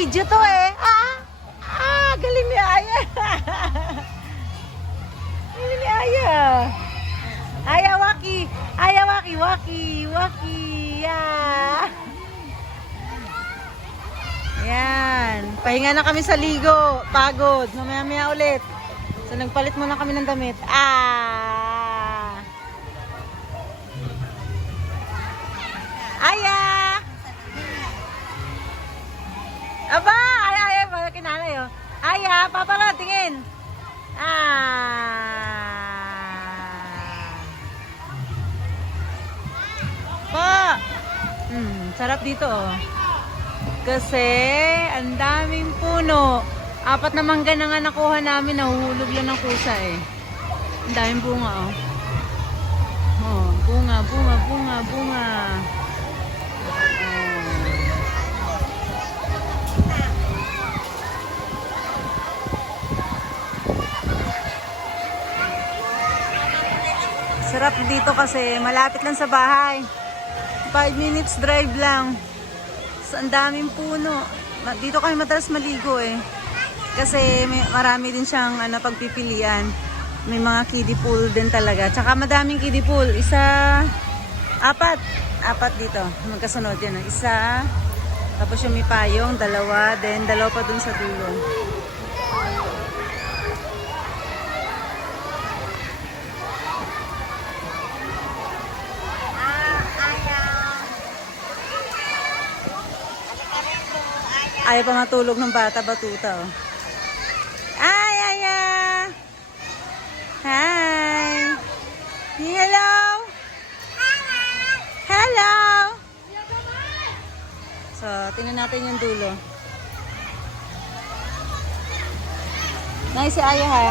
video to eh. Galing ni Aya. Galing ni Aya. Aya, Waki. Aya, Waki, Waki, Waki. Yeah. Yan. Pahinga na kami sa ligo. Pagod. Mamaya-maya ulit. So, nagpalit muna kami ng damit. Aya! Aba! Ay, kinalay oh. Aya, papala, tingin. Pa! Sarap dito oh. Kasi, ang daming puno. 4 na mangga na nga nakuha namin. Nahuhulog lang ng kusa eh. Ang daming bunga oh. Oh, bunga, bunga, bunga, bunga. Sarap dito kasi malapit lang sa bahay. 5 minutes drive lang. So, ang daming puno. Dito kami madalas maligo eh. Kasi marami din siyang pagpipilian. May mga kiddie pool din talaga. Tsaka madaming kiddie pool. 4 dito. Magkasunod yan. 1. Tapos yung may payong, 2. Then 2 pa dun sa dulo. Ayaw pa matulog ng bata, batuta oh. Ay, Aya! Hi! Hello! Hello! So, tingnan natin yung dulo. Nice si Aya ha.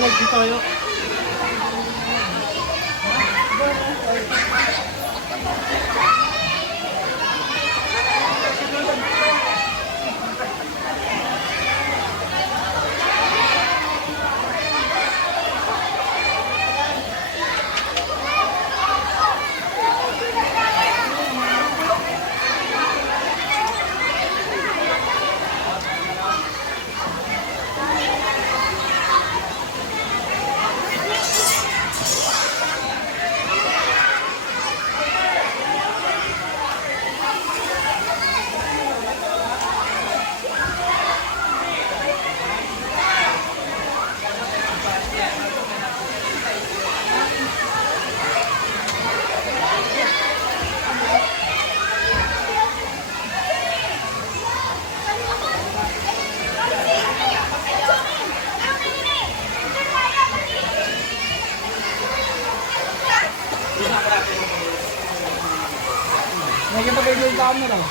Slide dito yun. Nagkipag-idol yung daan mo lang.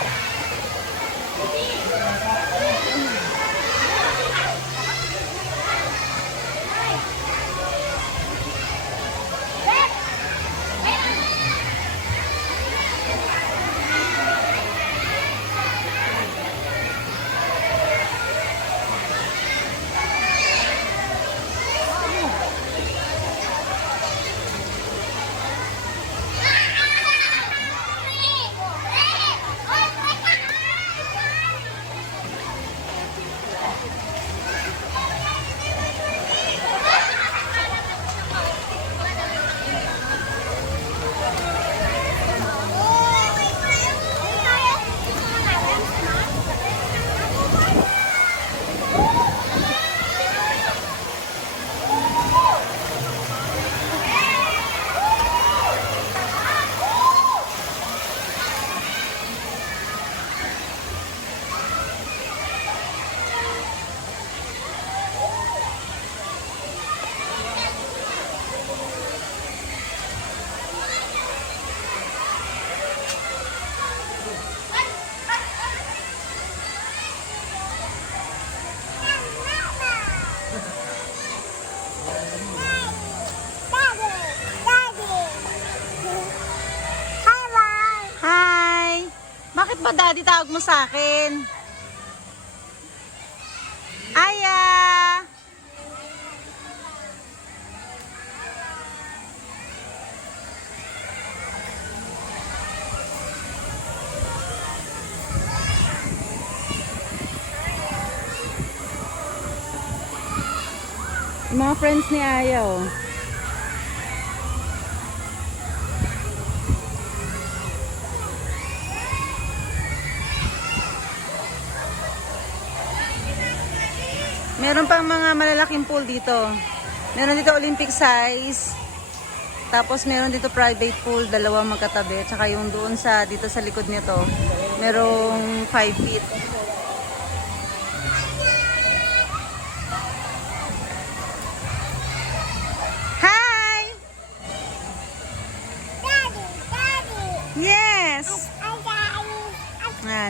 daddy, tawag mo sa akin. Aya! Yung mga friends ni Aya, oh. Meron pang mga malalaking pool dito. Meron dito Olympic size. Tapos meron dito private pool, dalawang magkatabi. Tsaka yung doon sa, dito sa likod nito, merong 5 feet. Hi! Yes!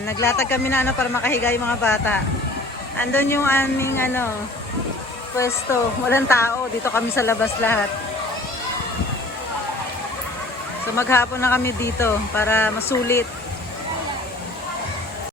Naglatag kami na ano para makahiga yung mga bata. Andun yung aming pwesto. Walang tao. Dito kami sa labas lahat. So maghapon na kami dito para masulit.